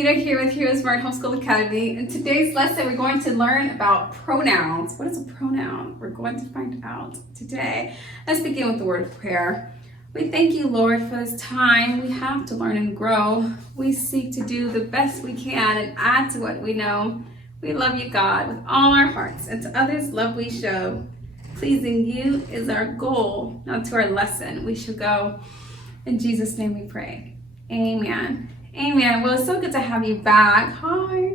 Nita here with Heroes Smart Homeschool Academy. In today's lesson, we're going to learn about pronouns. What is a pronoun? We're going to find out today. Let's begin with the word of prayer. We thank you, Lord, for this time we have to learn and grow. We seek to do the best we can and add to what we know. We love you, God, with all our hearts, and to others love we show. Pleasing you is our goal. Now to our lesson we shall go. In Jesus' name we pray. Amen. Amen. Well, it's so good to have you back. Hi.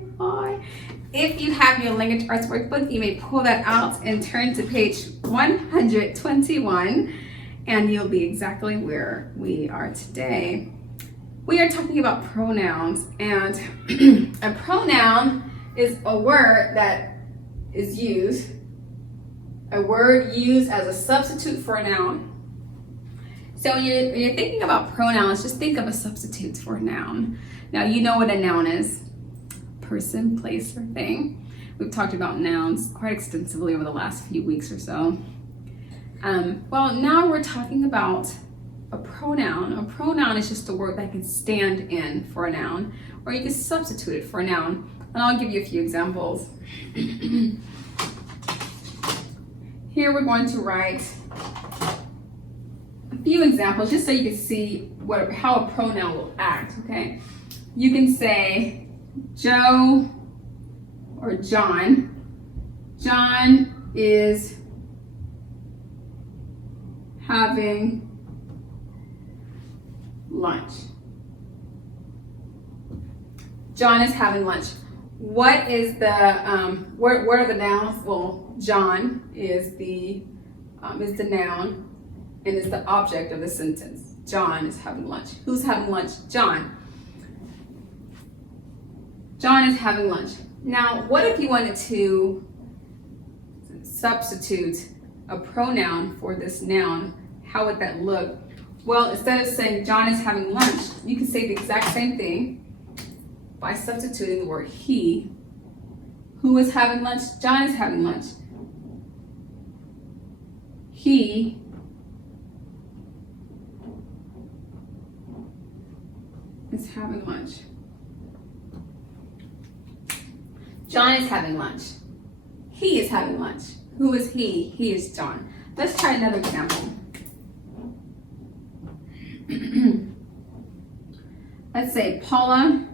If you have your language arts workbook, you may pull that out and turn to page 121, and you'll be exactly where we are today. We are talking about pronouns, and a pronoun is a word that is used, a word used as a substitute for a noun. So when you're thinking about pronouns, just think of a substitute for a noun. Now you know what a noun is. Person, place, or thing. We've talked about nouns quite extensively over the last few weeks or so. Well, now we're talking about a pronoun. A pronoun is just a word that can stand in for a noun, or you can substitute it for a noun. And I'll give you a few examples. Here we're going to write a few examples just so you can see how a pronoun will act, okay? You can say Joe or John. John is having lunch. John is having lunch. What is the, what are the nouns? Well, John is the noun and is the object of the sentence. John is having lunch. Who's having lunch? John. John is having lunch. Now, what if you wanted to substitute a pronoun for this noun? How would that look? Well, instead of saying John is having lunch, you can say the exact same thing by substituting the word he. Who is having lunch? John is having lunch. He is having lunch. John is having lunch. He is having lunch. Who is he? He is John. Let's try another example. Let's say Paula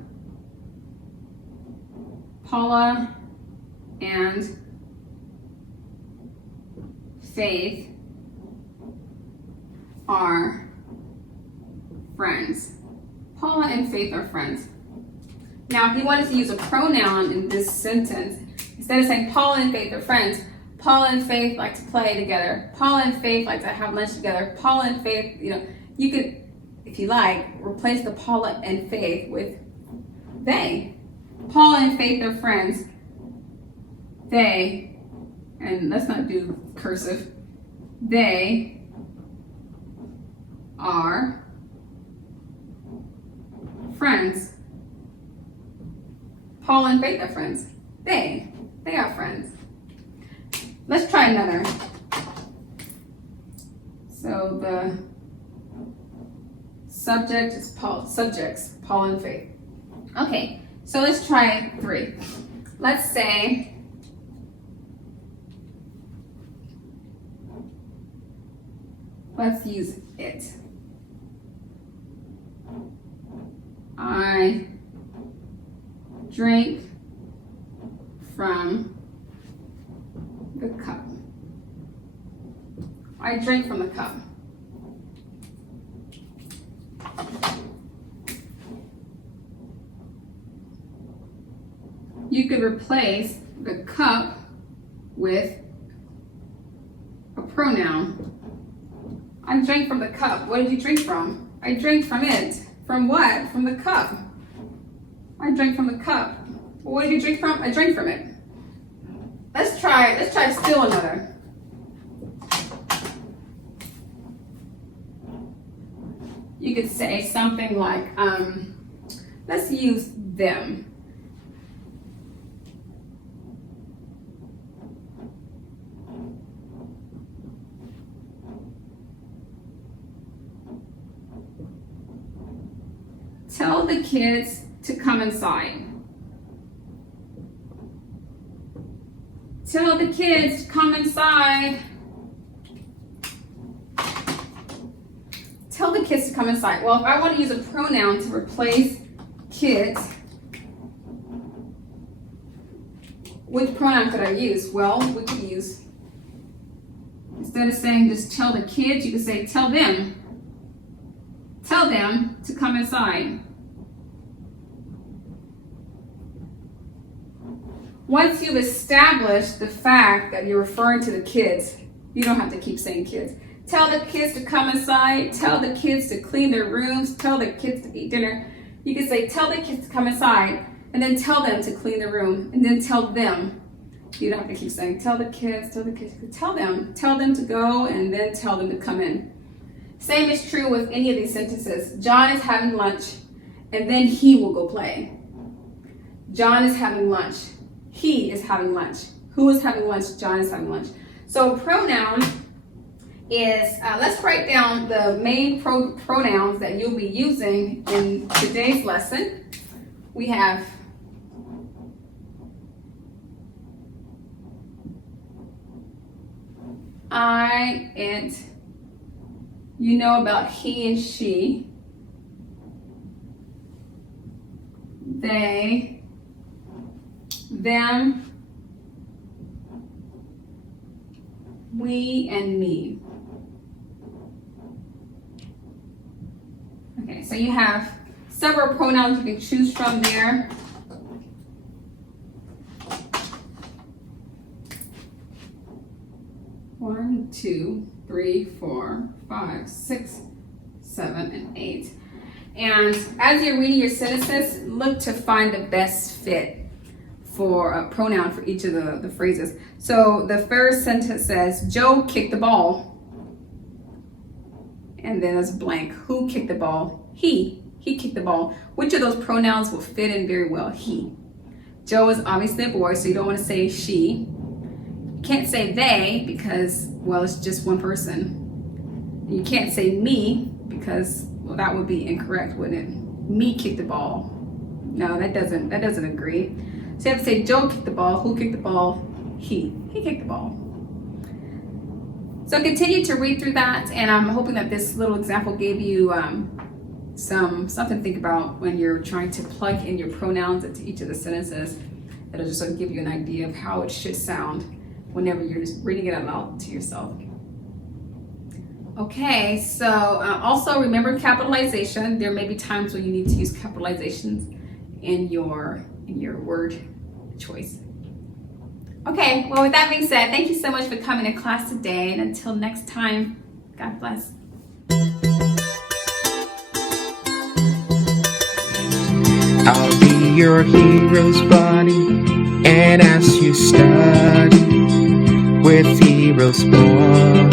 and Faith are friends. Paula and Faith are friends. Now, if you wanted to use a pronoun in this sentence, instead of saying Paula and Faith are friends, Paula and Faith like to play together. Paula and Faith like to have lunch together. Paula and Faith, you could, if you like, replace the Paula and Faith with they. Paula and Faith are friends. They, and let's not do cursive, they are friends. Paul and Faith are friends. They are friends. Let's try another. So the subject is subjects, Paul and Faith. Okay, so let's try 3. Let's say let's use it. I drink from the cup. I drink from the cup. You could replace the cup with a pronoun. I drank from the cup. What did you drink from? I drank from it. From what? From the cup. I drank from the cup. What did you drink from? I drank from it. Let's try still another. You could say something like, let's use them. Tell the kids to come inside. Tell the kids to come inside. Tell the kids to come inside. Well, if I want to use a pronoun to replace kids, which pronoun could I use? Well, we could use, instead of saying just tell the kids, you could say tell them. Tell them to come inside. Once you've established the fact that you're referring to the kids, you don't have to keep saying kids. Tell the kids to come inside. Tell the kids to clean their rooms. Tell the kids to eat dinner. You can say tell the kids to come inside, and then tell them to clean the room, and then tell them. You don't have to keep saying tell the kids, tell the kids. Tell them to go, and then tell them to come in. Same is true with any of these sentences. John is having lunch, and then he will go play. John is having lunch. He is having lunch. Who is having lunch? John is having lunch. So pronoun is, let's write down the main pronouns that you'll be using in today's lesson. We have I, it. You know about he and she. They, them, we, and me. Okay, so you have several pronouns you can choose from there. One, two, three, 4, 5, 6, 7, and 8. And as you're reading your sentences, look to find the best fit for a pronoun for each of the phrases. So the first sentence says, Joe kicked the ball. And then it's blank. Who kicked the ball? He kicked the ball. Which of those pronouns will fit in very well? He. Joe is obviously a boy, so you don't want to say she. You can't say they because, well, it's just one person. You can't say me because, well, that would be incorrect, wouldn't it? Me kicked the ball. No, that doesn't agree. So you have to say Joe kicked the ball. Who kicked the ball? He kicked the ball. So continue to read through that, and I'm hoping that this little example gave you something to think about when you're trying to plug in your pronouns into each of the sentences. It'll just sort of give you an idea of how it should sound whenever you're just reading it out loud to yourself. Okay, so also remember capitalization. There may be times when you need to use capitalizations in your word choice. Okay, well, with that being said, thank you so much for coming to class today, and until next time, God bless. I'll be your hero's buddy, and as you study with heroes born,